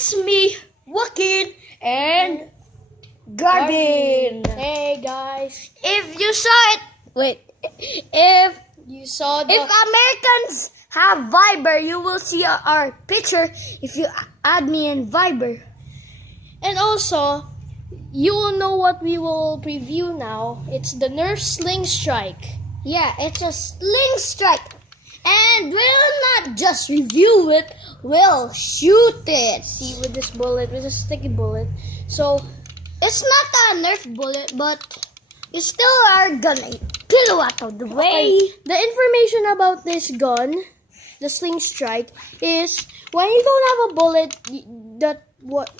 it's me, Joaquin and Garvin. Hey guys. If you saw it, if Americans have Viber, you will see our picture if you add me in Viber. And also, you will know what we will preview now. It's the nerf Slingstrike. Yeah, it's a sling strike. And we'll not just review it, we'll shoot it. See, with this bullet, with a sticky bullet. So, it's not a Nerf bullet, but it's still our gun. A kilowatt of the way. The information about this gun, the Slingstrike, is when you don't have a bullet,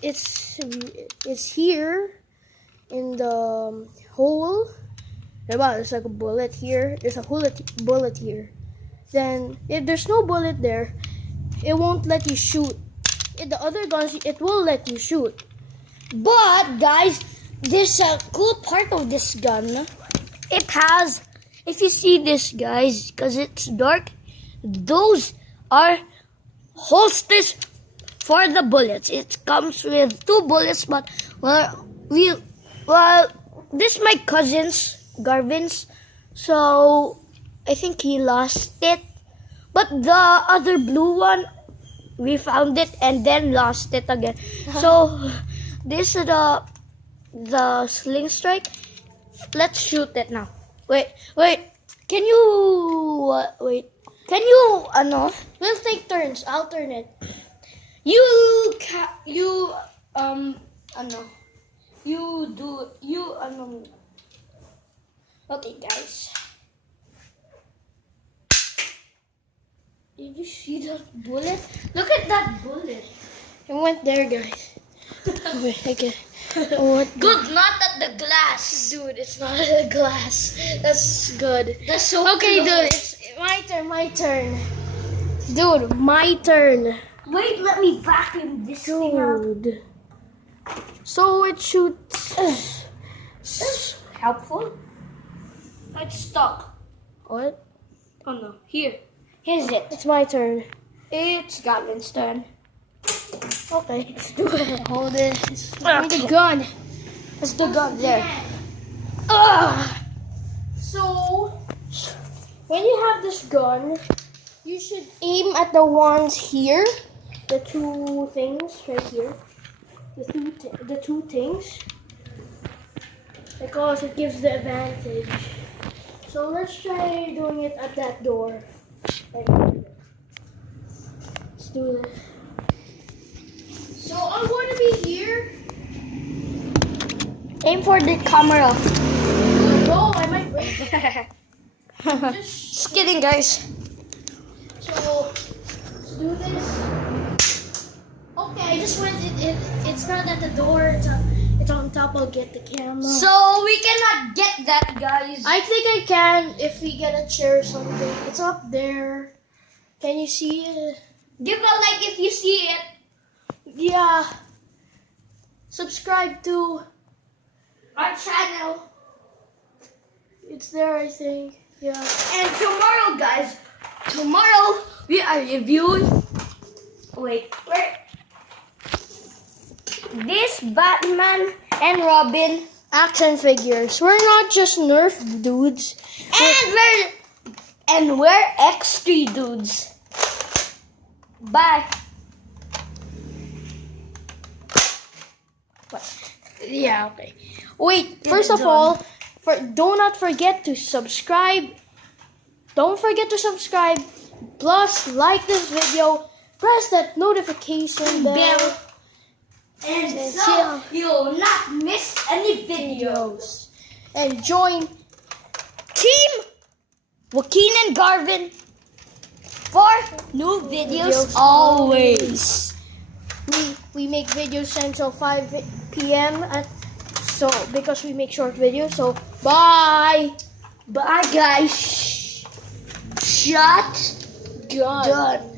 it's here in the hole. There's like a bullet here. There's a bullet here. Then, if there's no bullet there, it won't let you shoot. In the other guns, it will let you shoot. But, guys, there's a cool part of this gun. It has, if you see this, guys, because it's dark, those are holsters for the bullets. It comes with 2 bullets, but, this is my cousin's, Garvin's, so I think he lost it. But the other blue one, we found it and then lost it again. So this is the Slingstrike. Let's shoot it now. Wait. Can you We'll take turns. I'll turn it. Okay, guys. Did you see that bullet? Look at that bullet. It went there, guys. Okay. Good, not at the glass. Dude, it's not a glass. That's good. That's so okay, close. Dude. It's my turn. Dude, my turn. Wait, let me vacuum this thing out. Dude. So it shoots. That's helpful. It's stuck. What? Oh no, here's it. It's my turn. It's Garvin's turn. Okay, let's do it. Hold it. It's the gun. It's the gun there. So, when you have this gun, you should aim at the ones here. The 2 things right here. The two things. Because it gives the advantage. So let's try doing it at that door. Let's do this. So I'm going to be here. Aim for the camera. No, I might break it. Just kidding, guys. So let's do this. Okay, I just went. It's not at the door. It's on top. I'll get the camera. So we cannot get that, guys. I think I can if we get a chair or something. It's up there. Can you see it? Give a like if you see it. Yeah. Subscribe to Our channel. It's there, I think. Yeah. And tomorrow, guys. Tomorrow we are reviewing. Wait. This Batman and Robin. Action figures. We're not just Nerf dudes. And we're X3 dudes. Bye. Yeah, okay. Wait, first of all, do not forget to subscribe. Don't forget to subscribe. Plus, like this video. Press that notification bell. And so you'll not miss any videos. And join Team Joaquin and Garvin for new videos always. We make videos until 5 p.m. because we make short videos. So bye. Bye, guys. Shot. Done.